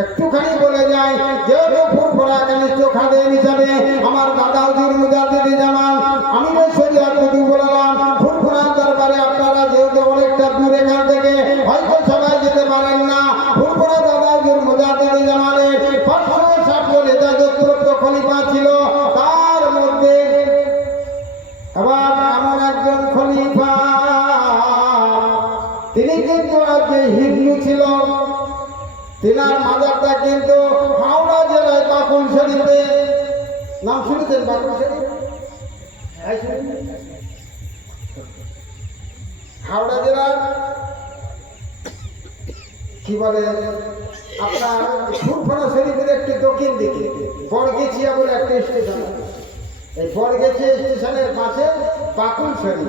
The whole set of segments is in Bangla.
একটুখানি বলে যায় যেহেতু ফুরফুরা কনিষ্ঠ খাদেম হিসাবে আমার দাদা হুজুর মুজাদ্দিদি জামান আমিরের শরীয়ত কুতুব বললাম ফুরফুরার দরবারে আপনারা যেহেতু অনেকটা দূরে এখান থেকে হয়তো সবাই যেতে পারেন না। ফুরফুরা দাদা হুজুর মুজাদ্দিদি জামানের 560 জন ইজাজতপ্রাপ্ত খলিফা ছিল, তার মধ্যে আবার এমন একজন খলিফা তিনি কিন্তু আজকে হিন্দু ছিল। তিনার মাজারটা কিন্তু হাওড়া জেলায় বাকুল শরীফে। নাম শুনেছেন বাকুল শরীফ? হাওড়া জেলার কি বলে আপনার ফুরফুরা শরীফের একটি দক্ষিণ দিকে বড়গেছিয়া বলে একটা স্টেশন। এই বড়গেছিয়া স্টেশনের পাশে বাকুল শরীফ।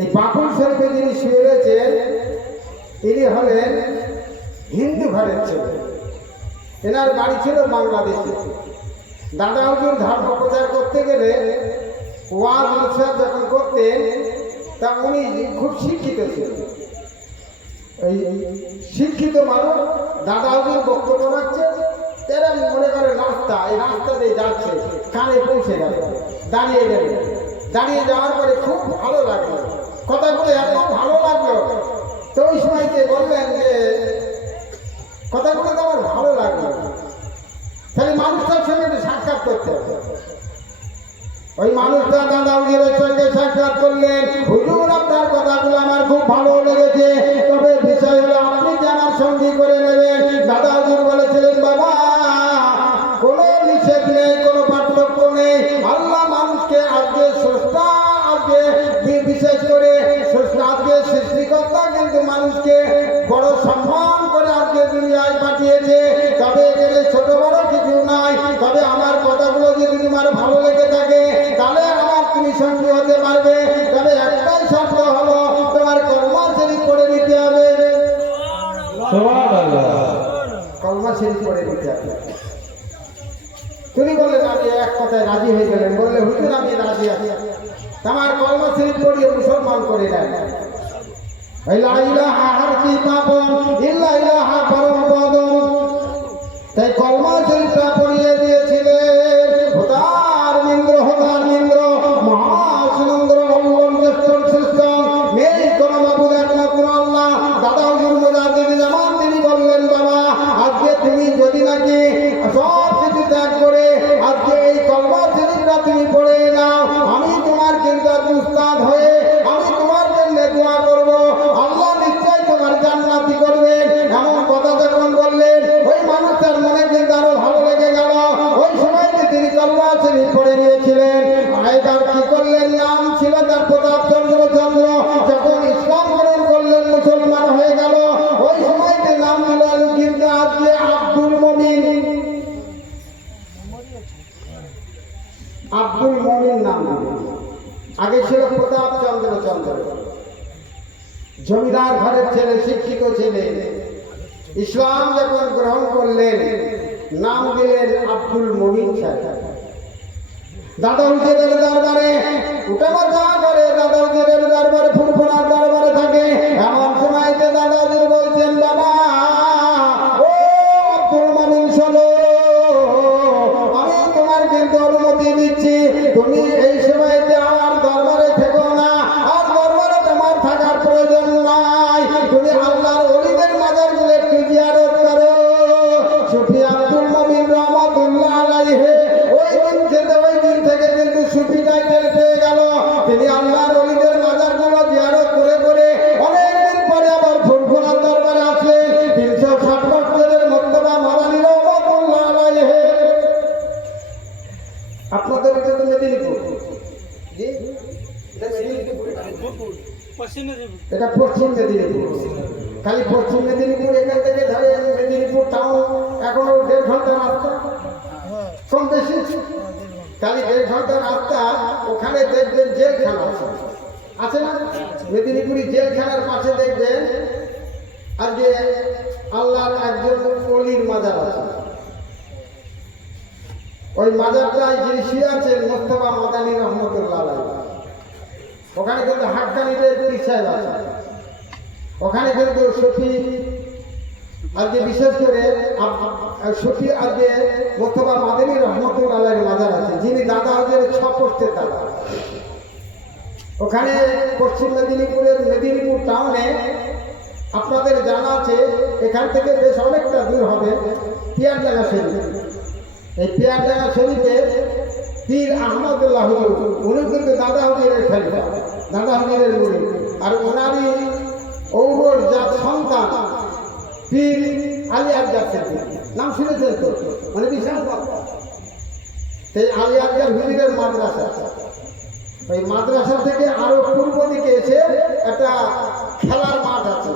এই বাকুল শরীফে যিনি শুয়ে রয়েছেন তিনি হলেন হিন্দু ঘরের ছেলে। এনার বাড়ি ছিল বাংলাদেশে। দাদা হুজুর ধর্ম প্রচার করতে গেলে ওয়াজ নসিহত যখন করতেন তা উনি খুব শিক্ষিত ছিলেন। এই শিক্ষিত মানুষ দাদা হুজুর বক্তব্য রাখছে, এরা মনে করে রাস্তা, এই রাস্তা দিয়ে যাচ্ছে, কানে পৌঁছে গেল, দাঁড়িয়ে গেল। দাঁড়িয়ে যাওয়ার পরে খুব ভালো লাগলো, কথাগুলো এত ভালো লাগলো। তো ওই সময়তে বললেন যে কথাগুলো তো আমার ভালো লাগলো, তাহলে মানুষটার সঙ্গে সাক্ষাৎ করতে হবে। ওই মানুষটা দাদা হুজুরের সঙ্গে সাক্ষাৎ করলেন। হুজুর আপনার কথাগুলো আমার খুব ভালো লেগেছে, তবে বিষয় হলো আপনি যে আমার সঙ্গী করে নেবেন। দাদা হুজুর বলেছিলেন বাবা কোনো নিষেধ নেই, কোনো পার্থক্য নেই। আল্লাহ মানুষকে আজকে স্রষ্টা, আজকে বিশেষ করে স্রষ্টা, আজকে সৃষ্টিকর্তা কিন্তু মানুষকে বড় সম্মান করে আজকে দুনিয়ায় পাঠিয়েছে। তবে এখানে ছোট বড় কিছু নাই। তবে আমার কথাগুলো যদি তোমার ভালো লেগে থাকে তাহলে আমার তুমি সঙ্গী হতে পারবে। তবে একটাই শর্ত হলো তোমার কলমা শরীফ পড়ে নিতে হবে। কলমা শরীফ পড়ে নিতে হবে। তুমি বললেন আমি এক কথায় রাজি হয়ে গেলেন, বললে হুজুর আমি রাজি আছি, আমার কলমা শরীফ পড়িয়ে মুসলমান করে দেন। তাই কলমা শরীফটা পড়িয়ে দিয়েছিলেন। হোতার মিন্দ্র, হোতার মিন্দ্র, মহাসুন্দর অঙ্গন জ্যেষ্ঠ শ্রেষ্ঠ, নেই কোনো মাবুদ একমাত্র আল্লাহ। দাদা হুজুর মুজাদ্দিদি জামান তিনি বললেন বাবা আজকে তুমি যদি নাকি সব কিছু ত্যাগ করে আজকে এই কলমা শরীফটা তুমি পড়ে নাও, আমি তোমার কিন্তু উস্তাদ হয়ে আমি তোমার জন্য দোয়া করব, আল্লাহ নিশ্চয় তোমার জান্নাতি করবেন। এমন কথা যখন বললেন ওই মানুষটার মনে কিন্তু আরো ভালো লেগে গেল। ওই সময় তিনি কলমা শরীফ পড়ে নিয়েছিলেন। আয়দার কি করলেন, নাম ছিল তার প্রতাপ চন্দ্র চন্দ্র। যখন ইসলাম গ্রহণ করলেন, মুসলমান হয়ে গেল, ওই সময় নাম দিলেন কিন্তু আজকে আব্দুল মমিন। আব্দুল মমিন নাম দিলেন, আগে ছিল প্রতাপ চন্দ্র চন্দ্র। জমিদার ঘরের ছেলে, শিক্ষিত ছেলে, ইসলাম যখন গ্রহণ করলেন নাম দিলেন আব্দুল মমিন সাহেব। দাদা হুজুরের দরবারে উঠে বসা করে, দাদা হুজুরের দরবারে ফুরফুরার দরবারে থাকে। এমন সময়তে দাদা হুজুর বলছেন বাবা ও আব্দুল মমিন শোনো, আমি তোমার কিন্তু অনুমতি দিচ্ছি, তুমি এই সময়তে আর দরবারে থেকো না, আর দরবারে তোমার থাকার প্রয়োজন নাই। তুমি আল্লাহর ওলিদের মাজারগুলো একটু জিয়ারত করো। সুফি আব্দুল মমিন রহমাতুল্লাহ আলাইহি ওই দিন থেকে কিন্তু সুফি টাইটেল পেয়ে গেল। তিনি আল্লাহর ওলিদের মাজারগুলো জিয়ারত করে করে অনেকদিন পরে আবার ফুরফুরার দরবারে আসলেন। 360 বছরের মুর্তজা মাদানী রহমাতুল্লাহ আলাইহি। আপনাদের এটা তো মেদিনীপুর, জি এটা মেদিনীপুর, এটা পশ্চিম মেদিনীপুর। খালি পশ্চিম মেদিনীপুর, এখান থেকে ধরে মেদিনীপুর টাউন এখনো 1.5 ঘন্টা রাস্তা, কম বেশি। খালি 1.5 ঘন্টা রাস্তা। ওখানে দেখবেন জেলখানা আছে না, মেদিনীপুরি জেলখানার পাশে দেখবেন আজকে আল্লাহর একজন ওলির মাজার আছে। ওই মাজারটায় যিনি শুয়ে আছেন মুস্তাফা মাদানী রহমতুল্লাহ আলাইহি। ওখানে কিন্তু হাক্কানিদের পরিচয় আছে। ওখানে কিন্তু সুফি আজকে বিশেষ করে সুফি আজকে মোস্তফা মাদানী রহমতুল্লাহ আলাইহির মাজার আছে, যিনি দাদা হজের 6 পোস্টের দাদা। ওখানে পশ্চিম মেদিনীপুরের মেদিনীপুর টাউনে আপনাদের জানা আছে, এখান থেকে বেশ অনেকটা দূর হবে পিয়ারডাঙ্গা শরীফ। এই পিয়ারডাঙ্গা শরীফে পীর আহমদুল্লাহ হুজুর, উনি কিন্তু দাদা হুজুরের খলিফা, দাদা হুজুরের মুরিদ। আর ওনারই ঔরর জাত সন্তান পীর আলী আকবর সিদ্দিক, নাম শুনেছেন তো? মানে বিশাল এই আলী আকবর হুজুরের মাদ্রাসা। ওই মাদ্রাসা থেকে আরো পূর্ব দিকে এসে একটা খেলার মাঠ আছে,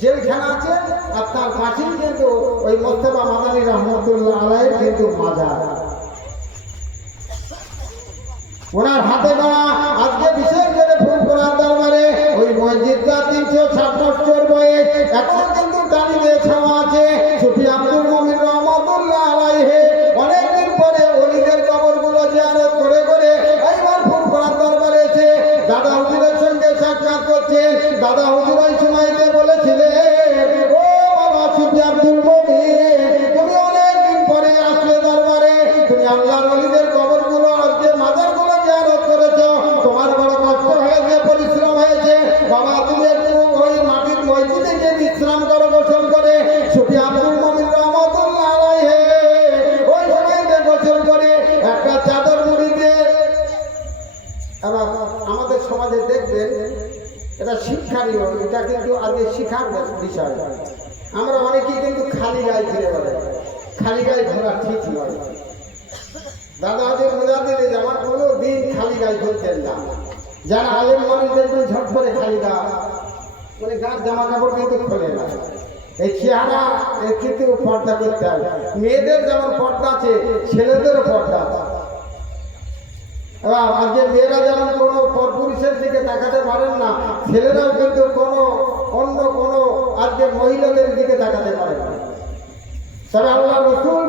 জেলখানা আছে, আর তার পাশেই কিন্তু ওই মোস্তফা মাদানী রহমতুল্লাহ আলাইহির কিন্তু মাজার। ওনার হাতে গড়া আজকে বিশেষ করে ফুলপুরার দরবারে ওই মসজিদটা 360 বছর বয়স, এখনো কিন্তু টানিতে ছাওয়া আছে। সুফি আব্দুল মুমিন রহমতুল্লাহ আলাইহি অনেকদিন পরে ওলিদের কবরগুলো জিয়ারত করে করে এইবার ফুলপুরার দরবারে এসে দাদা হুজুরের সঙ্গে সাক্ষাৎ করছেন। দাদা হুজুর ওই সময়তে বলেছিলেন, ও বাবা সুফি আব্দুল মুমিন, তুমি অনেকদিন পরে আসলে দরবারে, তুমি আল্লাহর ওলিদের কবরগুলো আজকে মাজারগুলো জিয়ারত করেছো, তোমার বড় কষ্ট হয়েছে, পরিশ্রম হয়েছে। বাবা তুমি একটু ওই মাটির মসজিদে গিয়ে বিশ্রাম করো গোসল করে। সুফি আব্দুল মুমিন রহমতুল্লাহ আলাইহি ওই সময়তে গোসল করে একটা চাদর মুড়িতে। আমাদের সমাজে দেখবেন এটা শিক্ষারীয়, এটা কিন্তু আজকে শিখার বিষয়। আমরা অনেকেই কিন্তু খালি গায়ে ঘিরে বলে, খালি গায়ে ঘোরা ঠিক নয়। দাদা হাজের মুজাদ্দিদে জামান কোনো দিন খালি গায়ে ঘুরতেন না। যারা আলেম মানুষ দেখবেন ঝট করে খালি গা, মানে গার জামা কাপড় কিন্তু খোলে না। এই চেহারা কিন্তু পর্দা করতে হবে। মেয়েদের যেমন পর্দা আছে, ছেলেদেরও পর্দা আছে। আজকে মেয়েরা যেমন কোনো পরপুরুষের দিকে তাকাতে পারেন না, ছেলেরাও কিন্তু কোনো অন্য কোনো আজকে মহিলাদের দিকে তাকাতে পারে না। তবে আল্লাহ রসুল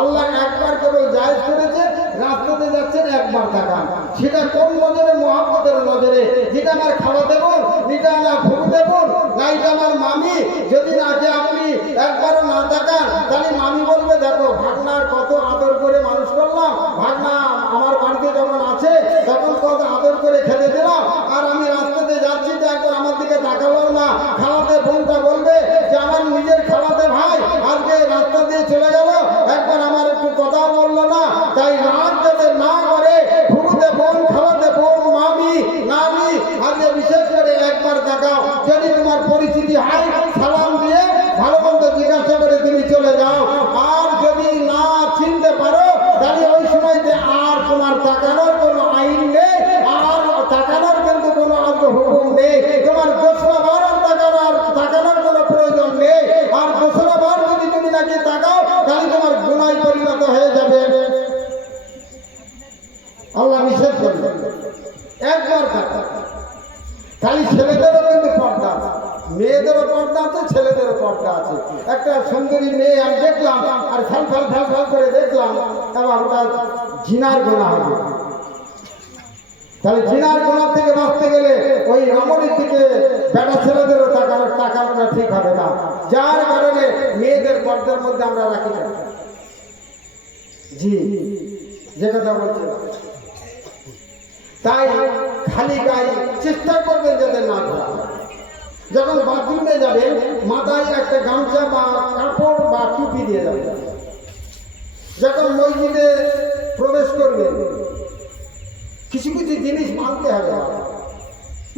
আল্লাহ একবার কেবল জায়েজ করেছে, রাস্তাতে যাচ্ছেন একবার তাকান। সেটা কোন নজরে? মহব্বতের নজরে। যেটা আমার খাওয়া দেবো, যেটা আমার ভুল দেবো, না এটা আমার মামি, যদি না যে আপনি একবারও না তাকান, তাহলে মামি বলবে, দেখো ভাগনার কত আদর করে মানুষ করলাম, ভাগনা আমার বাড়িতে যখন আছে তখন কত আদর করে খেতে দিলাম, আর আমি রাস্তাতে যাচ্ছি তো একবার আমার দিকে তাকালো না। খাওয়াতে বোনটা বলবে যে আমার নিজের খাওয়াতে ভাই আজকে রাস্তা দিয়ে চলে গেল, একবার আমার একটু কথা বললো না। তাই রাত যাতে না করে ভুলতে বোন, খাওয়াতে বোন, মামি, নানি, আজকে বিশেষ করে একবার তাকাও। যদি তোমার পরিস্থিতি হয় সালাম দিয়ে ভালো মন্দ জিজ্ঞাসা করে তুমি চলে যাও। আর যদি না চিনতে পারো তাহলে ওই সময়তে আর তোমার তাকানোর কোনো আইন নেই, আর তাকানোর কিন্তু কোনো হুকুম নেই। তোমার দোসরাবার তাকানোর কোনো প্রয়োজন নেই। আর দোসরাবার যদি তুমি নাকি তাকাও তাহলে তোমার গুনায় পরিণত হয়ে যাবে। আল্লাহ নিষেধ করবে একবার তাকা। খালি ছেলেদেরও কিন্তু পর্দা আছে, মেয়েদেরও পর্দা আছে, ছেলেদেরও পর্দা আছে। একটা সুন্দরী মেয়ে আমি দেখলাম আর ফ্যাল ফ্যাল ফ্যাল ফ্যাল করে দেখলাম, এবার ওটা জিনার গোনা হবে। তাহলে জিনার গোনা থেকে বাঁচতে গেলে ওই রমণীর দিকে বেটা ছেলেদেরও তাকানোটা ঠিক হবে না। যার কারণে মেয়েদের পর্দার মধ্যে আমরা রাখি না। জি, যে কথা বলছিলাম, তাই খালি গায়ে চেষ্টা করবেন যাতে না ধরা। যখন বাথরুমে যাবেন মাথায় একটা গামছা বা কাপড় বা টুপি দিয়ে যাবেন। যখন মসজিদে প্রবেশ করবেন কিছু কিছু জিনিস মানতে হবে।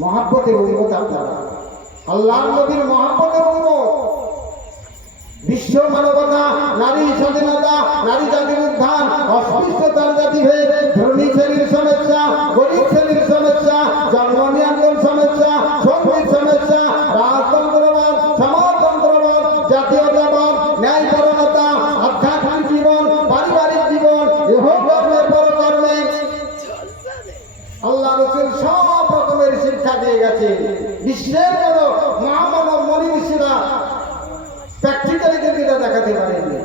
মহাব্বতের উন্মত আপনারা, আল্লাহর নবীর মহাব্বতের উন্মত। বিশ্ব মানবতা, নারী স্বাধীনতা, নারী জাতির উত্থান, অস্পৃশ্যতার জাতিভেদ, ধর্মী শ্রেণীর সমস্যা, গরিব শ্রেণীর সমস্যা, জন্ম নিয়ন্ত্রণ সমস্যা, সঙ্গীত সমস্যা, রাজতন্ত্রবাদ, সমাজতন্ত্রবাদ, জাতীয়তাবাদ, ন্যায়পরণতা, আধ্যাত্মিক জীবন, পারিবারিক জীবন, ইহকর্মে পরকর্মে আল্লাহ রসুল সব রকমের শিক্ষা দিয়ে গেছে। বিশ্বের বড় মহামানব মনীষীরা প্র্যাকটিক্যালি কিন্তু এটা দেখাতে পারেননি।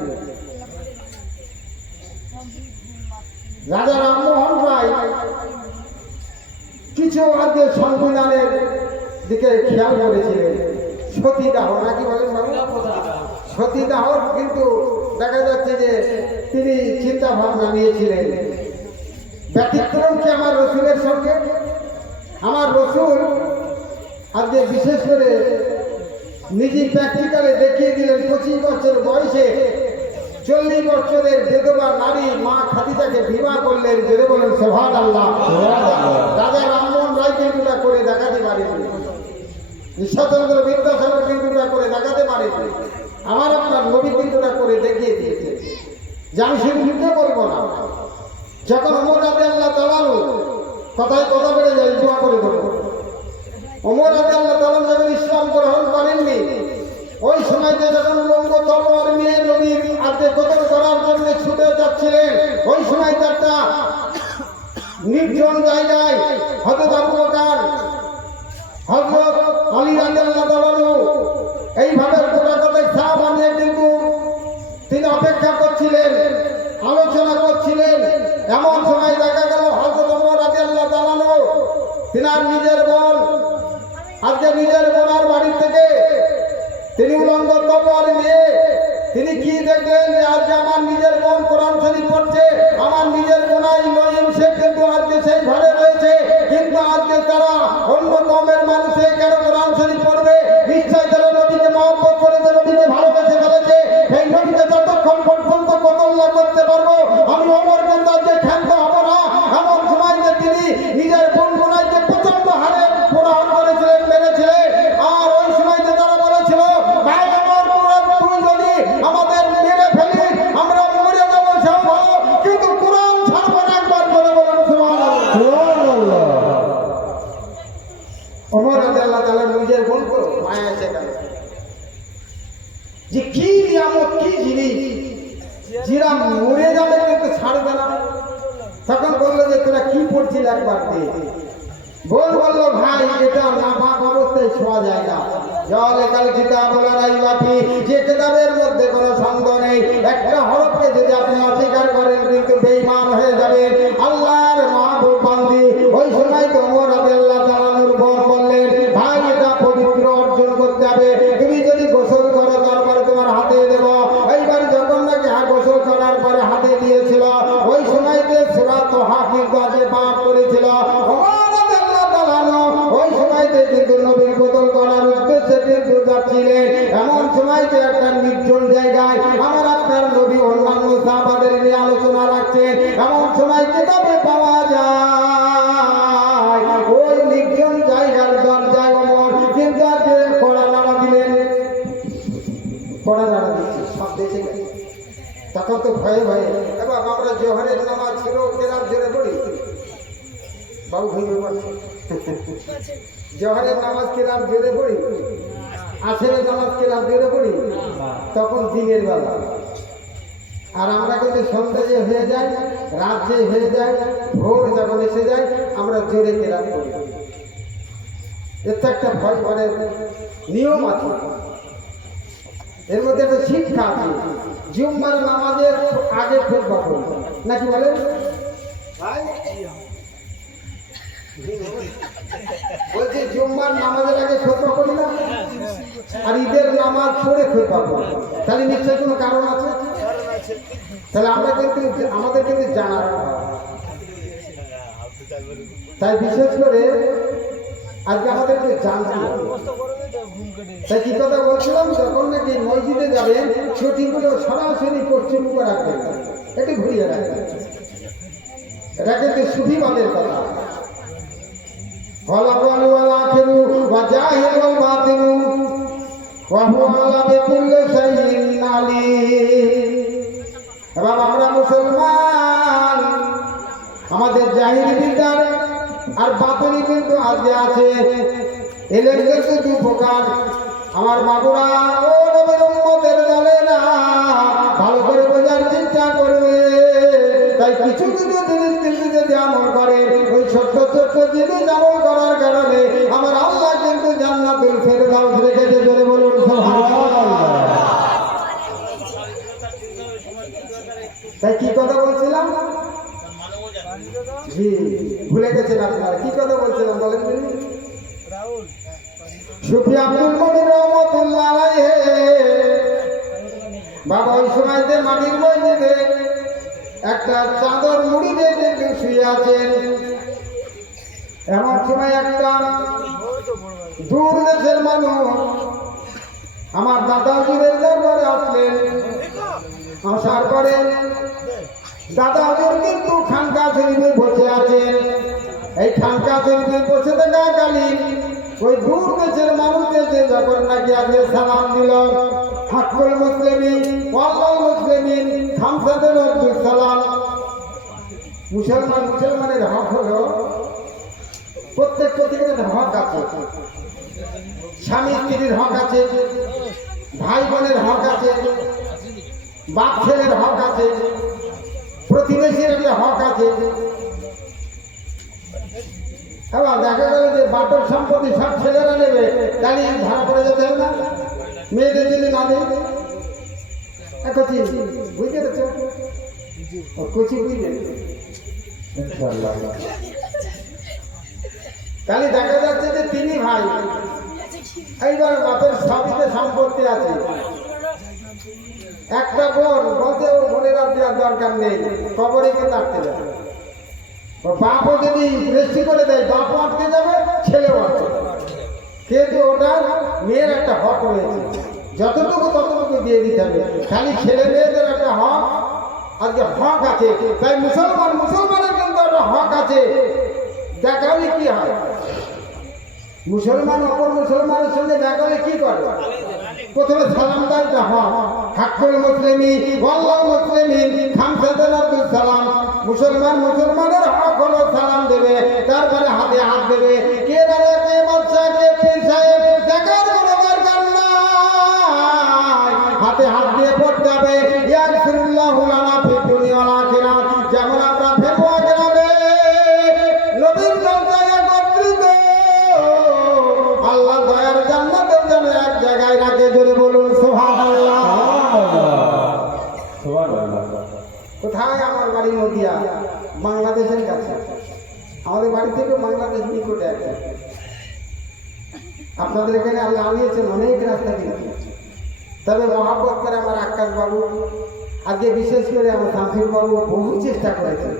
রাজা রামমোহন রায় কিছু আগে সংবিধানের দিকে খেয়াল করেছিলেন। সতীদাহ নাকি বলেন বাবু? সতীদাহ কিন্তু দেখা যাচ্ছে যে তিনি চিন্তা ভাবনা নিয়েছিলেন। ব্যতিক্রম কি আমার রসুলের সঙ্গে? আমার রসুল আজকে বিশেষ করে নিজে প্র্যাকটিক্যালে দেখিয়ে দিলেন। 25 বছর বয়সে 40 বছরের বেদবা নারী মা খাদিজাকে বিবাহ করলেন। জোরে বলেন সুবহানাল্লাহ। রাজা রামমোহন রায় কিন্তু করে দেখাতে পারেনি, ঈশ্বরচন্দ্র বিদ্যাসাগর কিন্তু করে দেখাতে পারেনি। আমার আপনার নবী কিন্তু করে দেখিয়ে দিয়েছে যে আমি শুধু লিখতে বলবো না। যখন ওমর রাদিয়াল্লাহু তাআলা কথায় কথা বেড়ে যায়, দোয়া করে দেবো। ওমর রাদিয়াল্লাহু তাআলা যখন ইসলাম গ্রহণ করেননি, ওই সময়তে যখন লম্ব তলোয়ার নিয়ে নবীর আগে কতল করার জন্য ছুটে যাচ্ছিলেন, ওই সময়তে একটা নির্জন জায়গায় হযরত আবু বকর, হযরত আলী রাদিয়াল্লাহু তাআলা এইভাবে গোটাকতক সাহাবা নিয়ে কিন্তু তিনি অপেক্ষা করছিলেন, আলোচনা করছিলেন। এমন সময় দেখা গেল হযরত ওমর রাদিয়াল্লাহু তাআলা তিনার নিজের বোন, আজকে নিজের বোনার বাড়ি থেকে তিনি উলঙ্গ তলোয়ার নিয়ে তিনি কি দেখলেন যে আজকে আমার নিজের বোন কোরআন শরীফ পড়ছে, আমার নিজের বোনাই নঈম সে কিন্তু আজকে সেই ঘরে রয়েছে, কিন্তু আজকে তারা অন্য কওমের মানুষে কেন কোরআন শরীফ পড়বে? নিশ্চয় তারা নবীকে মহব্বত করেছে, নবীকে ভালোবেসে ফেলেছে। এই নবীকে যতক্ষণ পর্যন্ত কতল না করতে পারবো আমি ওমর কিন্তু আজকে ক্ষান্ত হব না। এমন সময় যে তিনি নিজের বোন বোনাইকে প্রচন্ড হারে প্রহার করেছিলেন, মেরেছিলেন। আর ওই সময়তে তারা বলেছিল, ভাই আমার তুই যদি আমাদের মেরে ফেলি আমরা মরে যাবো, সব ভালো, কিন্তু কোরআন ছাড়বো না। একবার বলে বলেন সুবহানাল্লাহ। ওমর রাদিয়াল্লাহু তাআলা নিজের বোন তো মায়া এসে গেল যে কি নিয়ামত, কি জিনিস, যারা মরে যাবে কিন্তু ছাড়বে না। তখন বললো যে তোরা কি পড়ছিল একবার দেখ। বোন বললো, ভাই এটা নাপাক অবস্থায় ছোঁয়া যায় না। জলে কাল কিতাব লা রাইবা ফি, যে কিতাবের মধ্যে কোনো সন্দেহ নেই। একটা হরফকে যদি আপনি অস্বীকার করেন কিন্তু বেঈমান হয়ে যাবেন। আল্লাহর মাহবুব বান্দি ওই সময় তো ওমর রাদিয়াল্লাহু তাআলা বোন বললেন, ভাই এটা পবিত্র অর্জন করতে হবে, তুমি যদি গোসল করো তারপরে তোমার হাতে দেব। এইবার যখন নাকি গোসল করার পরে হাতে দিয়েছিল, ওই সময়তে সূরা তোহা কিন্তু আজকে পাঠ করেছিল। ওই সময়তে কিন্তু নবীর গোসল করার উদ্দেশ্যে কিন্তু যাচ্ছিলেন। এমন সময়তে একটা নির্জন জায়গায় আমার আপনার নবী অন্যান্য সাহাবাদের নিয়ে আলোচনা রাখছেন। এমন সময় কিতাবে পাওয়া যায় ওই নির্জন জায়গার দরজায় ওমর কিন্তু আজকে কড়া নাড়া দিলেন, কড়া নাড়া দিচ্ছে, সব দেখে গেছে। তখন তো ভয়ে ভয়ে, এবং আমরা জোহরের নামাজ ছিল কেরাত জোরে পড়ি বাবু, জোহরের নামাজ কেরাত জোরে পড়ি, আসরের নামাজ কেরাত জোরে পড়ি, তখন দিনের বেলা। আর আমরা কিন্তু সন্ধ্যা যে হয়ে যায়, রাত যে হয়ে যায়, ভোর যখন এসে যায়, আমরা জোরে কেরাত করি। এর তো একটা ভয় করে নিয়ম আছে, এর মধ্যে একটা শিক্ষা আছে। জুম্মার নামাজের আগে খুতবা পড়ি নাকি বলেন? বলছি জুম্মার নামাজের আগে খুতবা পড়ি না, আর ঈদের নামাজ পড়ে খুতবা পড়ি, তাহলে নিশ্চয় কোনো কারণ আছে। তাহলে আমরা কিন্তু আমাদের কিন্তু জানার, তাই বিশেষ করে আজকে আমাদেরকে জানতে হবে। তাই কি কথা বলছিলাম, যখন নাকি মসজিদে যাবেন ছুটিগুলো সরাসরি পশ্চিম মুখে রাখবেন, একটু ঘুরিয়ে রাখবেন। এটা কিন্তু সুফিবাদের কথা। এবার আমরা মুসলমান, আমাদের জাহিরি বিদ্যার আর বাতিনি কিন্তু আজকে আছে। এদের কিন্তু দুই প্রকার। আমার বাবুরা ও নবীর উম্মতের দলেরা ভালো করে বোঝার চেষ্টা করবে। তাই কিছু কিছু জিনিস কিন্তু যদি আমল করে, ওই ছোট্ট ছোট্ট জিনিস আমল করার কারণে আমার আল্লাহ কিন্তু জান্নাতুল ফেরদাউস রেখেছে। বলে বলুন সুবহানাল্লাহ। তাই কি কথা বলছিলাম? জি ভুলে গেছেন আপনারা, কি কথা বলছিলাম বলেন? সুফি আব্দুল মুমিন রহমত বাবা ওই সময়তে মাটির মসজিদে একটা চাদর মুড়ি দিয়ে শুয়ে আছেন। এমন সময় একটা দূর দেশের মানুষ আমার দাদা হুজুরের দরবারে আসলেন। আসার পরে দাদা হুজুর কিন্তু খানকা শরীফে বসে আছেন। এই খানকা শরীফে বসে থাকাকালীন ওই দূর দেশের মানুষ এসে যখন নাকি আগে সালাম দিল, হাক্কুল মুসলিমিন ওয়াল মুসলিমিন খামসাতুল আব্দুল সালাম। মুসলমানের হক হলো প্রত্যেক প্রতিদিনের হক আছে, স্বামী স্ত্রীর হক আছে, ভাই বোনের হক আছে, বাপ ছেলের হক আছে, প্রতিবেশীর একটা হক আছে। এবার দেখা গেল যে বাপের সম্পত্তি সব ছেলেরা নেবে, তাহলে ধরা পড়ে যেতে হবে না? মেয়েদের যদি না নেই বুঝতে পেরেছ? কচি বুঝলেন? তাহলে দেখা যাচ্ছে যে তিনি ভাই, এইবার বাপের সবইতে সম্পত্তি আছে। একটা বোন বলতে ওর বোনের আর দেওয়ার দরকার নেই, কবরে কে তাড়তে যাবে। বাপও যদি বেশি করে দেয়, বাপও আটকে যাবে, ছেলেও আটকে যাবে। কিন্তু ওটা মেয়ের একটা হক রয়েছে, যতটুকু ততটুকু দিয়ে দিতে হবে। খালি ছেলে মেয়েদের একটা হক আজকে হক আছে, তাই মুসলমানের কিন্তু একটা হক আছে। দেখালে কি হয়, মুসলমান অপর মুসলমানের সঙ্গে দেখালে কি করে? প্রথমে সালাম দেয়, হক হাক্কুল মুসলিমিন ওয়াল মুসলিমিন খামসাতুল আব্দুল সালাম। মুসলমানের হক হলো সালাম দেবে, তারপরে হাতে হাত দেবে। কে রাজা, কে বাদশা, কে পীর সাহেব দেখার কোনো দরকার নাই, হাতে হাত দিয়ে পড়তে হবে ইয়া রাসূলুল্লাহু লানা ফিদ দুনিয়া ওয়াল আখিরাত। যেমন আমরা ফেরবো আখিরাতে নবীর দরজায় একত্রিত, আল্লাহ দয়ার জান্নাতের জন্য এক জায়গায় রাখে। জোরে বলুন সুবহানাল্লাহ। কোথায়? আমার বাড়ি নদিয়া, বাংলাদেশের কাছে। আমাদের বাড়ি থেকে বাংলাদেশ নিকটে আছে। আপনাদের এখানে আল্লাহ আনিয়েছেন অনেক রাস্তা কিন্তু, তবে মহাব্বত করে আমার আকাশ বাবু, আজকে বিশেষ করে আমার শামসুর বাবু বহু চেষ্টা করেছেন।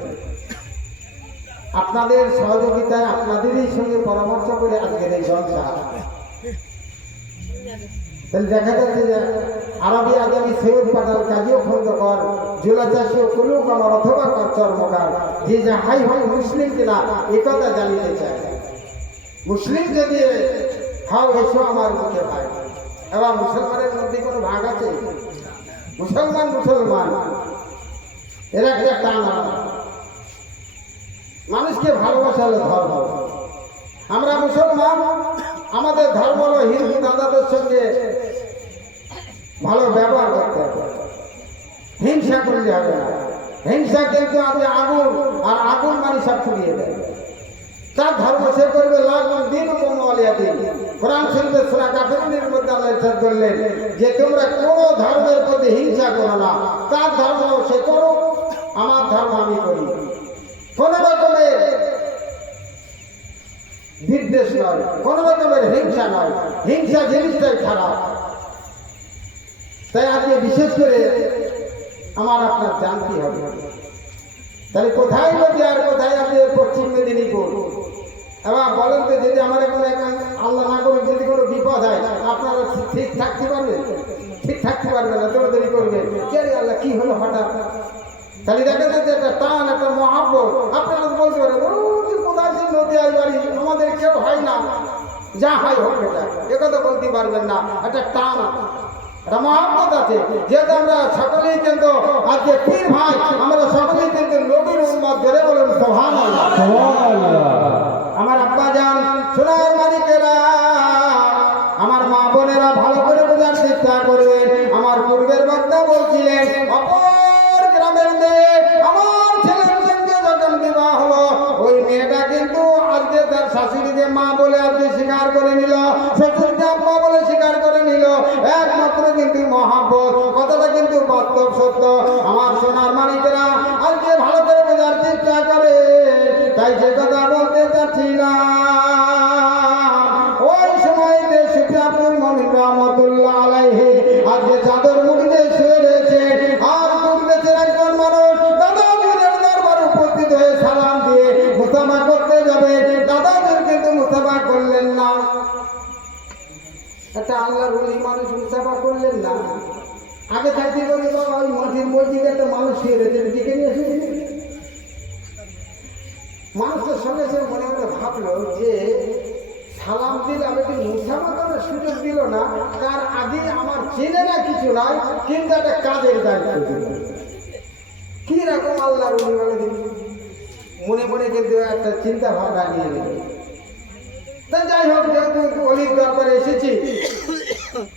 আপনাদের সহযোগিতায়, আপনাদেরই সঙ্গে পরামর্শ করে আজকের এই জলসা। তাহলে দেখা যাচ্ছে যে আরবি আগামী সৈয়দ পাঠাল কাজীও খন্দকর জুলাচাষী কুলুক আমার অথবা চর্মকার যে যাহাই হয় মুসলিম কিনা একথা জানিতে চায়। মুসলিম যদি হও এসো আমার মুখে ভাই। এবার মুসলমানের মধ্যে কোনো ভাগ আছে? মুসলমান এর একটা টান। মানুষকে ভালোবাসা হলো ধর্ম। আমরা মুসলমান, আমাদের ধর্ম হলো হিন্দু দাদাদের সঙ্গে ভালো ব্যবহার করতে হবে, হিংসা করলে হবে না। হিংসা কিন্তু আগে আগুন, আর আগুন মানে সব পুড়িয়ে দেয়। তার ধর্ম সে করবে লাগুন দিন দিন। কোরআন শরীফে সূরা কাফিরুনের মধ্যে আল্লাহ ইরশাদ করলেন যে তোমরা কোন ধর্মের প্রতি হিংসা করো না, তার ধর্ম সে করো, আমার ধর্ম আমি করি। কোন রকমের বিদ্বেষ নয়, কোন রকমের হিংসা নয়। হিংসা জিনিসটাই খারাপ। তাই আজকে বিশেষ করে আমার আপনার জানতে হবে, তাহলে কোথায় নদী আর কোথায় আপনি পশ্চিম মেদিনীপুর। এবার বলেন তো, যদি আমার এখন আল্লাহ না করুন যদি কোনো বিপদ হয়, আপনারা ঠিক থাকতে পারবেন? ঠিক থাকতে পারবেন না, দৌড়াদৌড়ি করবেন। কে আল্লাহ কি হলো হঠাৎ? তাহলে দেখা যাচ্ছে একটা টান, একটা মহাব্বত। আপনারা বলতে পারেন কোথায় সে নদী আই বাড়ি, আমাদের কেউ হয় না, যা হয় হোক এটা, একথা বলতে পারবেন না। একটা টান, একটা মহাব্বত আছে। যেহেতু আমরা সকলেই কিন্তু আজকে পীর ভাই, আমরা সকলেই কিন্তু নবীর উম্মত। ধরে বলুন সুবহানাল্লাহ। আমার আব্বা জান, সোনার মালিকেরা, আমার মা বোনেরা ভালো করে বোঝার চেষ্টা করবেন। আমার পূর্বের বক্তা বলছিলেন অপর গ্রামের মেয়ে আমার ছেলের সঙ্গে যখন বিবাহ হলো, ওই মেয়েটা কিন্তু আজকে তার শাশুড়িকে মা বলে আজকে স্বীকার করে নিল, শ্বশুরকে আব্বা বলে স্বীকার করে নিল। একমাত্র কিন্তু মহাব্বত, কথাটা কিন্তু বাস্তব সত্য। আমার সোনার মালিকেরা আজকে ভালো করে বোঝার চেষ্টা করে। তাই যে কথা বলতে চাচ্ছিলাম, ওই সময়তে সুফি আব্দুল মুমিন রহমাতুল্লাহ আলাইহি আজকে চাদর মুড়িতে শুয়ে আগে থাকতে বলি বাবা ওই মাটির মসজিদে একটা মানুষ শুয়ে রয়েছে দিকে নিয়ে এসে মানুষের সঙ্গে সে মনে মনে ভাবলো যে সালাম দিলে আমাকে মুসাফা করার সুযোগ দিল না, তার আগে আমার চেনে না কিছু নাই, কিন্তু একটা কাজের দায়িত্ব দিল। কি রকম আল্লাহর মনে মনে কিন্তু একটা চিন্তা ভাবনা নিয়ে নিল। তা যাই হোক, যেহেতু অলির দরবারে এসেছি,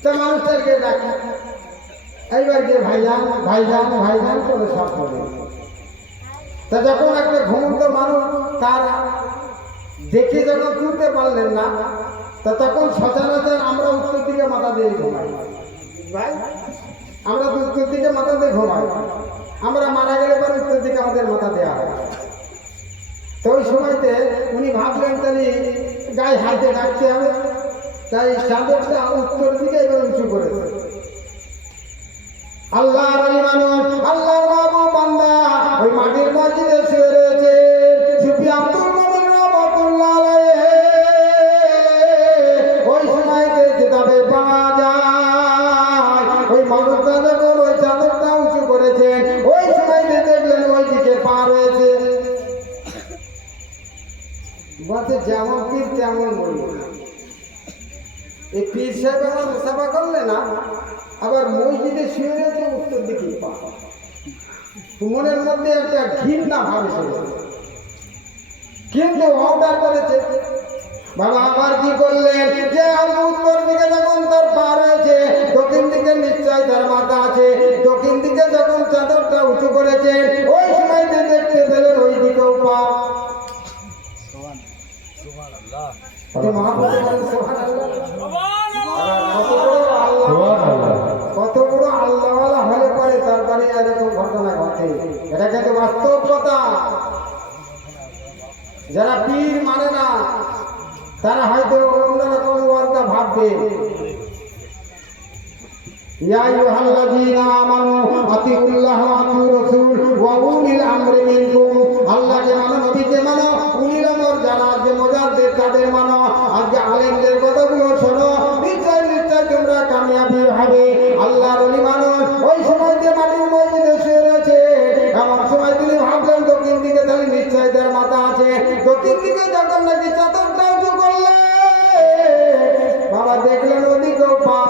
তা মানুষটাকে ডাকি, এইবার যে ভাইজান ভাইজান ভাইজান করে সব করে। তা যখন একটা ঘুমন্ত মানুষ তার দেখে যখন তুলতে পারলেন না, তা তখন সচরাচর আমরা উত্তর দিকে মাথা দিয়ে ঘুমাই। ভাই আমরা তো উত্তর দিকে মাথা দিয়ে ঘুমাই, আমরা মারা গেলে পরে উত্তর দিকে আমাদের মাথা দেওয়া হয়। তো ওই সময়তে উনি ভাবলেন তাহলে গায়ে হাতে ডাকতে হবে, তাই চাদরটা উত্তর দিকে এবার উঁচু করেছে। আল্লাহর ওলি মানুষ, আল্লাহর মাহবুব বান্দা ওই মাটির মসজিদে শুয়ে রয়েছে। সুফি আব্দুল মুমিন রাহমাতুল্লাহ আলাইহি ওই সময়তে কিতাবে পাওয়া যায় ওই মানুষটা যখন ওই চাদরটা উঁচু করেছেন, ওই সময়তে দেখলেন ওই দিকে পা রয়েছে। বলছে যেমন পীর তেমন মরিদ। এই পীর সাহেব আমার মুসাফা করলে না, আবার মসজিদে শুয়ে রয়েছে উত্তর দিকে পা। মনের মধ্যে একটা ঘৃণা ভাব এসেছে, কিন্তু অর্ডার করেছে। বাবা আবার কি করলেন যে আমি উত্তর দিকে যখন তার পা রয়েছে, দক্ষিণ দিকে নিশ্চয় তার মাথা আছে। দক্ষিণ দিকে যখন চাদরটা উঁচু করেছে, ওই সময়তে দেখতে পেলেন ওই দিকেও পা। কত বড় আল্লাহওয়ালা হলে পরে তারপরে এরকম ঘটনা ঘটে, এটা কিন্তু বাস্তব কথা। যারা পীর মানে না তারা হয়তো অন্যরকম কথা ভাববে। ইয়া আইয়ুহাল্লাযীনা আমানু আতিউল্লাহ ওয়া আতিউর রাসূল ওয়া উলিল আমরি মিনকুম। আল্লাহকে মানো, নবীকে মানো, উলিল আমর যারা আজকে মুজাদ্দিদ তাদের মানো, আজকে আলেমদের কথাগুলো শোনো, নিশ্চয় নিশ্চয় তোমরা কামিয়াবি হবে। আল্লাহর ওলি মানুষ ওই সময়তে মাটির মসজিদে শুয়ে রয়েছে। এমন সময় তিনি ভাবলেন দক্ষিণ দিকে তাহলে নিশ্চয় তার মাথা আছে। দক্ষিণ দিকে যখন নাকি চাদরটা উঁচু করলেন, বাবা দেখলেন ওদিকেও পা,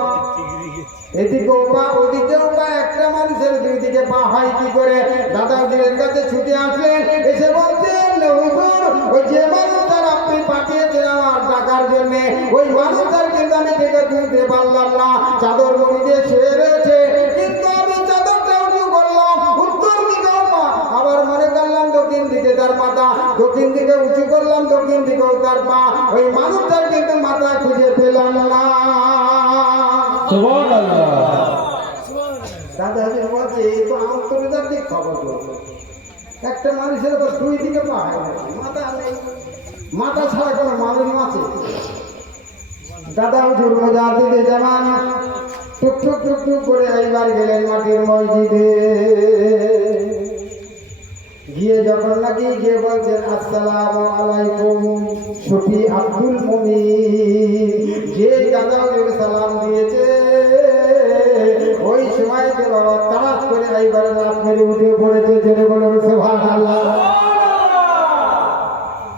এদিকেও পা ওদিকেও পা। একটা মানুষের দুই দিকে পা হয় কি করে? দাদাজির কাছে ছুটে আসলেন, এসে বলছেন হুজুর ওই যে মানুষটার আপনি পাঠিয়েছেন আমার টাকার জন্য, ওই মানুষটার কিন্তু আমি দেখে তুলতে পারলাম না, চাদর মুড়ি দিয়ে শুয়ে রয়েছে, কিন্তু আমি চাদরটা উঁচু করলাম উত্তর দিকেও পা, আবার মনে করলাম দক্ষিণ দিকে তার মাথা, দক্ষিণ দিকে উঁচু করলাম দক্ষিণ দিকেও তার পা, ওই মানুষটার কিন্তু মাথা খুঁজে পেলাম না। দাদাজি বলছে এই তো আন্তর্জাতিক খবর। একটা মানুষের উপর দুই দিকে পা হয়, মাথা নেই, মাথা ছাড়া কোনো মানুষ আছে? দাদা হুজুর মুজাদ্দিদে জামান টুক টুক টুক টুক করে এইবার গেলেন মাটির মসজিদে। গিয়ে যখন নাকি গিয়ে বলছেন আসসালামু আলাইকুম সুফি আব্দুল মুমিন, যে দাদা হুজুর সালাম দিয়েছে, ওই সময়তে বাবা তাড়াত করে এইবার রাত মেরে উঠে পড়েছে। জেনে বলুন সুবহানাল্লাহ।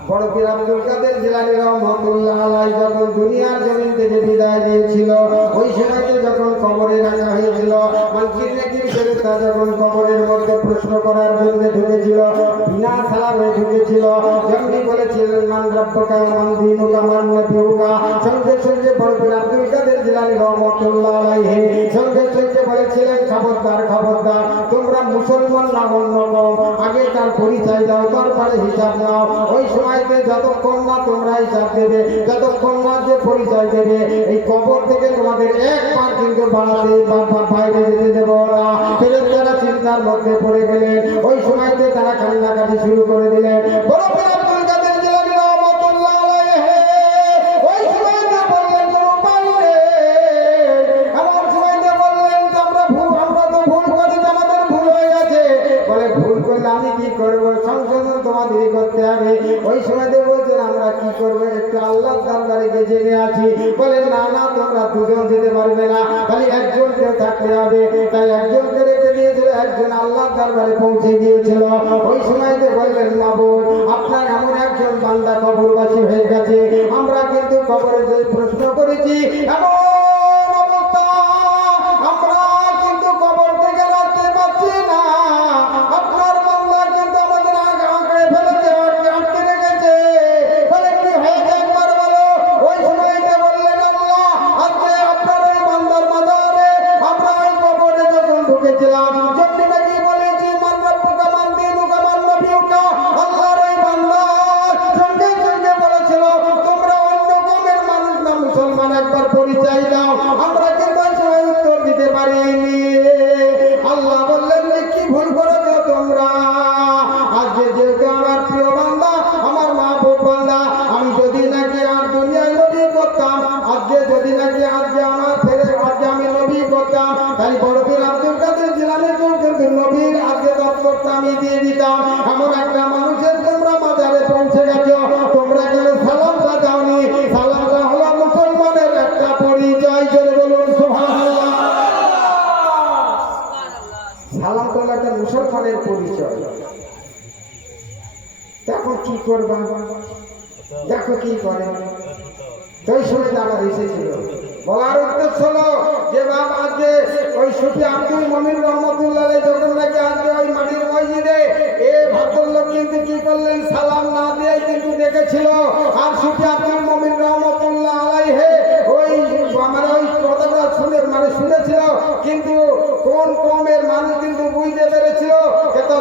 বড় পীর আব্দুল কাদের জিলানী রাহমাতুল্লাহ আলাইহি যখন দুনিয়ার জমিন থেকে বিদায় নিয়েছিল, ওই সময়তে যখন কবরে রাখা হয়েছিল, মানকির নাকির ফেরেশতা যখন কবরের মধ্যে প্রশ্ন করার জন্য ঢুকেছিল, বিনা সালামে ঢুকেছিল, যেমনি বলেছিলেন মান রাব্বুকা মান দীনুকা মান নবিয়ুকা, সঙ্গে সঙ্গে বড় পীর আব্দুল কাদের জিলানী রাহমাতুল্লাহ আলাইহি সঙ্গে সঙ্গে বলেছিলেন খবরদার খবরদার, তোমরা মুসলমান না অন্য কওম, আগে তার পরিচয় দাও তারপরে হিসাব নাও। ওই সময়তে যতক্ষণ না তোমরা হিসাব দেবে, যতক্ষণ না যে পরিচয় দেবে, এই কবর থেকে তোমাদের এক পা কিন্তু বাড়াতে বাইরে যেতে দেব না। ফেরেশতারা চিন্তার মধ্যে পড়ে গেলেন। ওই সময়তে তারা কান্নাকাটি শুরু করে দিলেন। বড় পীর আব্দুল কাদের জিলানী রাহমাতুল্লাহ আলাইহি ওই সময়তে বললেন কোনো উপায় নেই। এমন সময়তে বললেন আমরা তো ভুল করি, আমাদের ভুল হয়ে গেছে। বলে ভুল করলে আমি কি করবো? সংশোধন তোমাদেরই করতে হবে। ওই সময়তে বলছেন আমরা তোমরা কি করবে, একটু আল্লাহর দরবারে গিয়ে জেনে আছি। বলে না না, তোমরা দুজন যেতে পারবে না, খালি একজন কেউ থাকতে হবে। তাই একজনকে রেখে দিয়েছিল, একজন আল্লাহর দরবারে পৌঁছে গিয়েছিল। ওই সময়তে বললেন মাবুদ, আপনার এমন একজন বান্দা কবরবাসী হয়ে গেছে, আমরা কিন্তু কবরে যে প্রশ্ন করেছি এমন অবস্থা, আমরা কিন্তু কবর থেকে রাখতে পারছি না। আপনার বান্দা কিন্তু আমাদের আঁকড়ে ফেলেছে, আটকে রেখেছে। বলে কি হয়েছে একবার বলো। ওই সময়তে বললেন আল্লাহ, আজকে আপনার ওই বান্দার মাজারে আমরা ওই কবরে যখন ঢুকেছিলাম, যেমনি নাকি বলেছি মান রব্বুকা মান দীনুকা মান নবিয়ুকা, আল্লাহর ওই বান্দা সঙ্গে সঙ্গে বলেছিল তোমরা অন্য কওমের মানুষ না মুসলমান, একবার পরিচয় দাও। আমরা কিন্তু ওই সময় উত্তর দিতে পারিনি। আল্লাহ বললেন যে কি ভুল করেছো তোমরা। আজকে যেহেতু আমার প্রিয় বান্দা, আমার মাহবুব বান্দা, আমি যদি নাকি আর দুনিয়ায় নবী করতাম, আজকে যদি নাকি আজকে আমার ফেরে আজকে আমি নবী করতাম, তাই বড় পীর আব্দুল কাদের জিলানীকেও কিন্তু নবীর আজকে দপ্তরটা আমি দিয়ে দিতাম। এমন একটা মানুষের তোমরা মাজারে পৌঁছে গেছো, তোমরা কেন সালামটা দাওনি? সালামটা হলো মুসলমানের একটা পরিচয়। জোরে বলুন সুবহানাল্লাহ। সালাম করলে একটা মুসলমানের পরিচয়। এখন কি করবা, দেখো কি করে। সেই সময় আমার এসেছিল, বলার উদ্দেশ্য হলো যে বাবা আজকে ওই সুফি আব্দুল মমিন রহমতুল্লাহ যখন নাকি আজকে ওই মাটির মসজিদে এ ভদ্রলোক কিন্তু কি করলেন, সালাম না দিয়ে কিন্তু দেখেছিল। আর সুফি আব্দুল মমিন রহমতুল্লাহ আলাইহি ওই আমার ওই কথাটা শুনে শুনেছিল, কিন্তু কোন কওমের মানুষ কিন্তু বুঝতে পেরেছিল,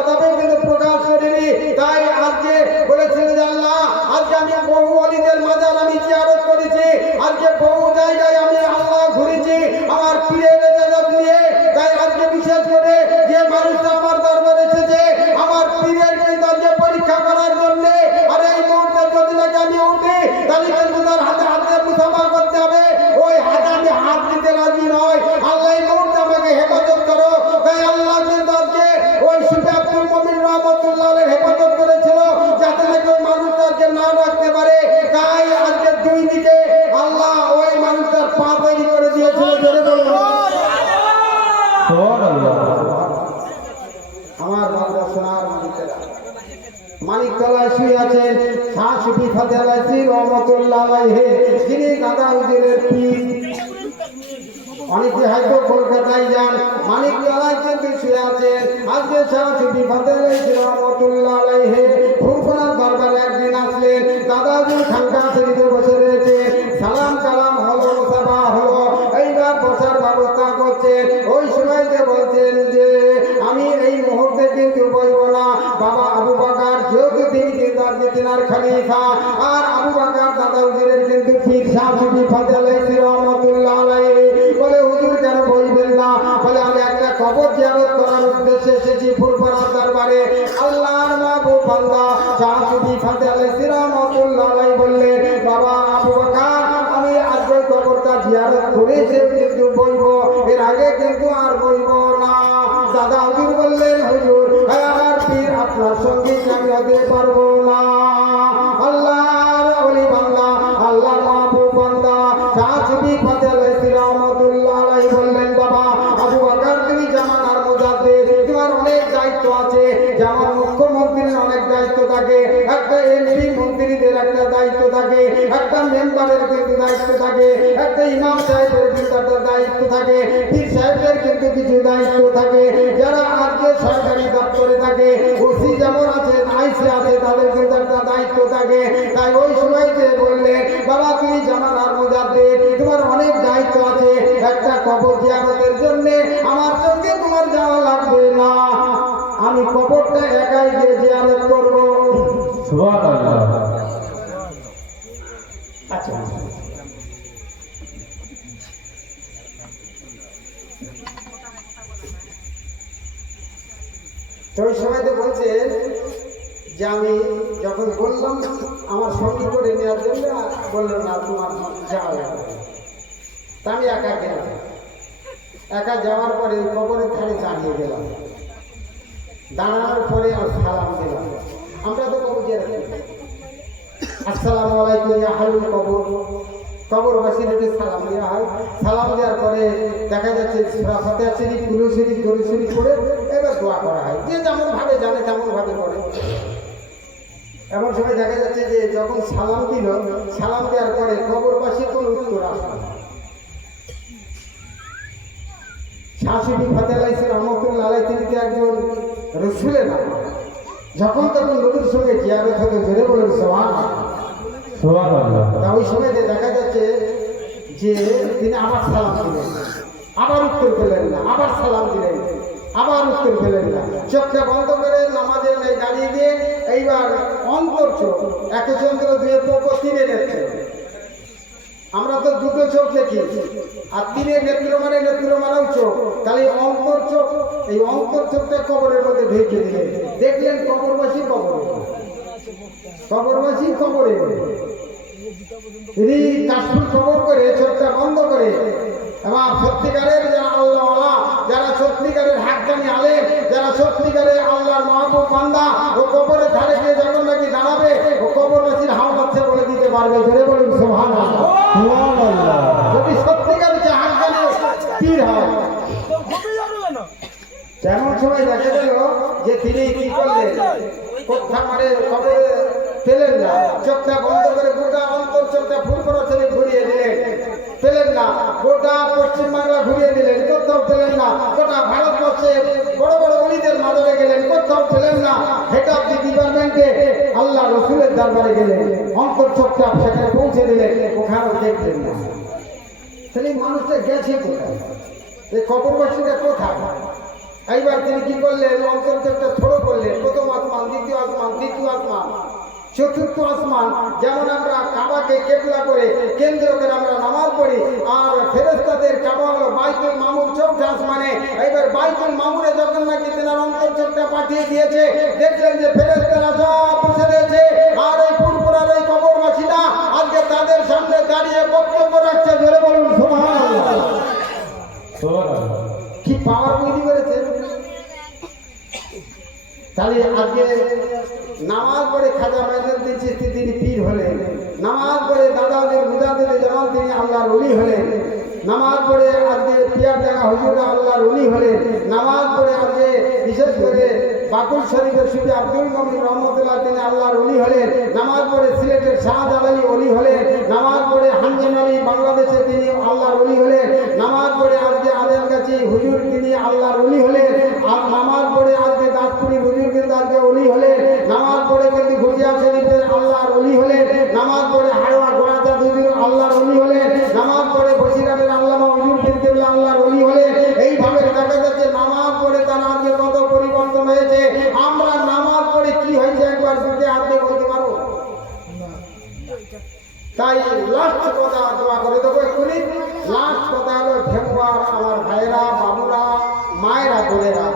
তবে কিন্তু প্রকাশ করেনি। তাই আজকে বলেছিল যে আল্লাহ, আজকে আমি বহু ওলিদের মাজার আমি জিয়ারত করেছি, আজকে বহু জায়গায় আমি আল্লাহ ঘুরেছি আমার পীরের ইজাজত নিয়ে। তাই আজকে বিশেষ করে যে মানুষটা আমার দরবারে এসেছে, আমার পীরের কিন্তু আজকে পরীক্ষা করার জন্য, আর এই মুহূর্তে যদি নাকি আমি উঠি, তাহলে কিন্তু তার হাতে হাতে মুসাফা করতে হবে। ওই হাতে আমি হাত দিতে রাজি নয়। আল্লাহ এই মুহূর্তে আমাকে হেফাজত করো। তাই আল্লাহ কিন্তু আজকে ওই সুফি আব্দুল মমিন রহমতুল্লাহ হেফাজত করেছিল, যাতে নাকি ওই মানুষটাকে না রাখতে পারে। তাই আজকে দুই দিকে আল্লাহ ওই মানুষটার পা তৈরি করে দিয়েছিল। জোরে বলুন আমার বাবা সোনার মানিকেরা। মানিকতলায় শুয়ে আছেন শাহ সুফি ফাতে আলাইহি রহমতুল্লাহ আলাইহি, যিনি দাদা হুজুরের পীর। অনেকে হয়তো কলকাতায় যান, মানিকতলায় কিন্তু শুয়ে আছেন আজকে শাহ সুফি ফাতে আলাইহি রহমতুল্লাহ আলাইহি। ফুরফুরার দরবারে একদিন আসলেন, দাদা হুজুর খানকা শরীফে বসে রয়েছে। সালাম কালাম হলো, মুসাফা হলো, এইবার বসার ব্যবস্থা করছেন। ওই সময়তে বলছেন যে আমি এই মুহূর্তে কিন্তু বলব না। বাবা আবু বকর যেহেতু তিনি কিন্তু আজকে তিনার খলিফা, আর আবু বকর দাদা হুজুরের কিন্তু পীর শাহ সুফি ফাতে আলাইহি রহমতুল্লাহ আলাইহি। বলে হুজুর কেন বলবেন না? বলে আমি একটা কবর জিয়ারত করার উদ্দেশ্যে এসেছি ফুরফুরার দরবারে। আল্লাহর মাহবুব বান্দা শাহ সুফি ফাতে আলাইহি রহমতুল্লাহ আলাইহি বললেন, বাবা আবু বকর আমি আজকে কবরটা জিয়ারত করেছি কিন্তু বলবো, এর আগে কিন্তু আর বলবো না। দাদা হুজুর বললেন, হুজুর আমার পীর আপনার সঙ্গে আমি হতে পারবো না। আল্লাহর ওলি বান্দা, আল্লাহর মাহবুব বান্দা শাহ সুফি ফাতে আলাইহি রহমতুল্লাহ আলাইহি বললেন, বাবা আবু বকর তুমি জামানার মুজাদ্দিদ, তোমার অনেক দায়িত্ব আছে। যেমন মুখ্যমন্ত্রীর অনেক দায়িত্ব থাকে, একটা এমপি মন্ত্রীদের একটা দায়িত্ব থাকে, একটা মেম্বারের কিন্তু দায়িত্ব থাকে, একটা ইমাম সাহেবের কিন্তু একটা দায়িত্ব থাকে, পীর সাহেবের কিন্তু কিছু দায়িত্ব থাকে। যারা আজকে সরকারি দপ্তরে থাকে, ওসি যেমন আছে, আইসি আছে, তাদের কিন্তু একটা দায়িত্ব থাকে। তাই ওই সময়তে বললেন, বাবা তুমি জামানার মুজাদ্দিদ, তোমার অনেক দায়িত্ব আছে, একটা কবর জিয়ারতের জন্য আমার সঙ্গে তোমার যাওয়া লাগবে না, আমি কবরটা একাই গিয়ে জিয়ারত করবো। সুবহানাল্লাহ। আচ্ছা তো ওই সময়তে বলছেন যে আমি যখন বললাম আমার সঙ্গে করে নেওয়ার জন্য, বললো না তোমার যাওয়া লাগবে। তা আমি একা গেলাম। একা যাওয়ার পরে কবরের ধারে দাঁড়িয়ে গেলাম। দাঁড়ানোর পরে আর সালাম দিলাম। আমরা তো কবর জিয়ারত করি, আসসালামু আলাইকুম ইয়া আহলুল কবর, কবরবাসীদেরকে সালাম দেওয়া হয়। সালাম দেওয়ার পরে দেখা যাচ্ছে সূরা ফাতিহা শরীফ, কুরআন শরীফ, দরুদ শরীফ পড়ে এবার দোয়া করা হয়। যে যেমন ভাবে জানে তেমন ভাবে করে। এমন সময় দেখা যাচ্ছে যে যখন সালাম দিল, সালাম দেওয়ার পরে কবরবাসীর কোনো উত্তর আসে না। শাশুড়ি ফাতেহ আলাইহিস রহমাতুল্লাহ আলাইহি, তিনি তো একজন রাসূলের নাম। যখন তখন নবীর সঙ্গে জিয়ারত হতে জোরে বলেন সুবহানাল্লাহ, সুবহানাল্লাহ। তা ওই সময় দেখা যাচ্ছে যে তিনি আবার সালাম দিলেন, আবার উত্তর পেলেন না, আবার সালাম দিলেন, আবার উত্তর পেলেন না। চোখটা বন্ধ করে নামাজের নেই দাঁড়িয়ে দিয়ে এইবার অন্তর চোখ, একে চন্দ্র দুয়ে পোকো তিনে নেত্র। আমরা তো দুটো চোখ দেখি, আর তিনের নেত্র মানেও চোখ। তাহলে অন্তর চোখ, এই অন্তর চোখটা কবরের মধ্যে ঢেকে দিলেন। দেখলেন কবরবাসী কবরে তিনি কাশফুল কবর করে চোখটা বন্ধ করে, এবং সত্যিকারের যারা আল্লাহওয়ালা, যারা সত্যিকারের হাক্কানি আলেম, যারা সত্যিকারের আল্লাহর মাহবুব বান্দা, ও কবরের ধারে গিয়ে যখন নাকি দাঁড়াবে, ও কবরবাসীর হাওলাতে বলে দিতে পারবে। জোরে বলুন সুবহানাল্লাহ। যদি সত্যিকারের যে হাক্কানি পীর হয়, তেমন সময় দেখা গেল যে তিনি কি করলেন, কোথা মানে কবরে পেলেন না। চোখটা বন্ধ করে গোটা অন্তর চোখটা ফুরফুরা ছেড়ে ঘুরিয়ে দিলেন, পেলেন না। গোটা পশ্চিমবাংলা ঘুরিয়ে দিলেন, কোথাও পেলেন না। গোটা ভারতবর্ষে বড় বড় অলিদের মাদরে গেলেন, কোথাও পেলেন না। হেড অফ দি ডিপার্টমেন্টে আল্লাহ রসুলের দরবারে গেলেন, অন্তর চোখটা সেখানে পৌঁছে দিলেন, ওখানেও দেখলেন না। তাহলে মানুষটা গেছে কোথায়, এই কবরবাসীরা কোথায়? এইবার তিনি কি করলেন, অন্তর চোখটা ছোড়ো করলেন। প্রথম আসমান, দ্বিতীয় আসমান, তৃতীয় আসমান, চতুর্থ আসমান। যেমন আমরা কাবাকে কেবলা করে কেন্দ্র করে আমরা নামাজ পড়ি, আর ফেরেশতাদের কাবা হলো বাইতুল মামুর, চৌথা আসমানে। এইবার বাইতুল মামুরে যখন নাকি তেনার অন্তর চোখটা পাঠিয়ে দিয়েছে, দেখলেন যে ফেরেশতারা সব বসে রয়েছে, আর এই ফুরফুরার এই কবরবাসীরা আজকে তাদের সামনে দাঁড়িয়ে বক্তব্য রাখছে। জোরে বলুন সুবহানাল্লাহ। কি পাওয়ার তৈরি করেছে। তাহলে আজকে নামাজ পড়ে খাজা মাইনুদ্দিন চিশতি তিনি পীর হলেন, নামাজ পড়ে দাদাদের মুজাদ্দিদ জামাল তিনি আল্লাহর ওলি হলেন, নামাজ পড়ে আজকে পিয়ার জায়গা হুজুরা আল্লাহর ওলি হলেন, নামাজ পড়ে আজকে বিশেষ করে বাকুল শরীফের সুফি আব্দুল মুমিন রহমতুল্লাহ তিনি আল্লাহর ওলি হলেন, নামাজ পড়ে সিলেটের শাহজালালি ওলি হলেন, নামাজ পড়ে হানজান আলী বাংলাদেশে তিনি আল্লাহর ওলি হলেন, নামাজ পড়ে আজকে আদেলগাছি হুজুর তিনি আল্লাহর ওলি হলেন, আর নামাজ পড়ে আজকে দাসপুরি হুজুর কিন্তু আজকে ওলি হলেন, নামাজ পড়ে কিন্তু ঘুরিয়া শরীফের আল্লাহর ওলি হলেন, নামাজ পড়ে হাড়োয়া গোড়াচাঁদ হুজুর আল্লাহর ওলি হলেন, নামাজ পড়ে বসিরাটের আল্লামা হুজুর পীর আল্লাহর ওলি হলেন। এইভাবে দেখা যাচ্ছে নামাজ পড়ে তারা আজকে কত পরিবর্তন হয়েছে। আমরা নামাজ পড়ে কি হয়েছে একবার বুঝে আজকে বলতে পারবো? তাই লাস্ট কথা দোয়া করে দেবো এক্ষুনি। লাস্ট কথা হলো ভেঙ্গুয়ার আমার ভাইয়েরা, বাবুরা, মায়েরা, বোনেরা,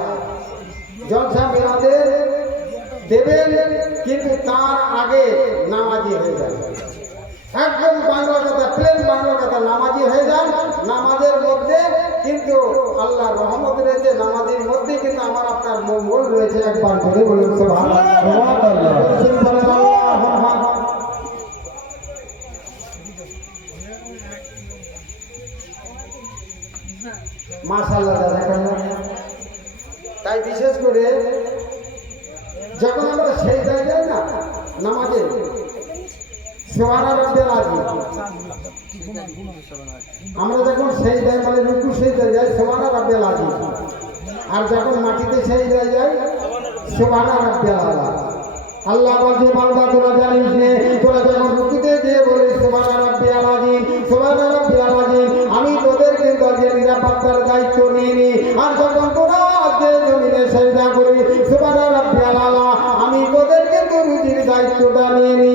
জলসা মিলাদে দেবেন, কিন্তু তার আগে নামাজি হয়ে যান। একদম বাংলা কথা, প্লেন বাংলা কথা, নামাজি হয়ে যান। নামাজের মধ্যে কিন্তু আল্লাহ রহমত রয়েছে, নামাজের মধ্যে কিন্তু আমার আপনার মঙ্গল রয়েছে। একবার করে বলুন মাশাআল্লাহ। তাই বিশেষ করে যখন আমরা সেই যাই না নামাজে, সুবহানা রাব্বিল আযীম, আমরা যখন সেই যাই মানে রুকু সেই যাই সুবহানা রাব্বিল আযীম, আর যখন মাটিতে সেই যাই সুবহানা রাব্বিল আলা। আল্লাহ বলছে বান্দা তোরা জানিস নে, তোরা যখন রুকুতে গিয়ে বলিস সুবহানা রাব্বিল আযীম, সুবহানা রাব্বিল আযীম, আমি তোদের কিন্তু আজকে নিরাপত্তার দায়িত্ব নিয়ে নি। আর যখন তোরা আজকে জমিনে সেজদা করি সুবহানা রাব্বিল আলা, আমি তোদের কিন্তু রুজির দায়িত্বটা নিয়ে নি।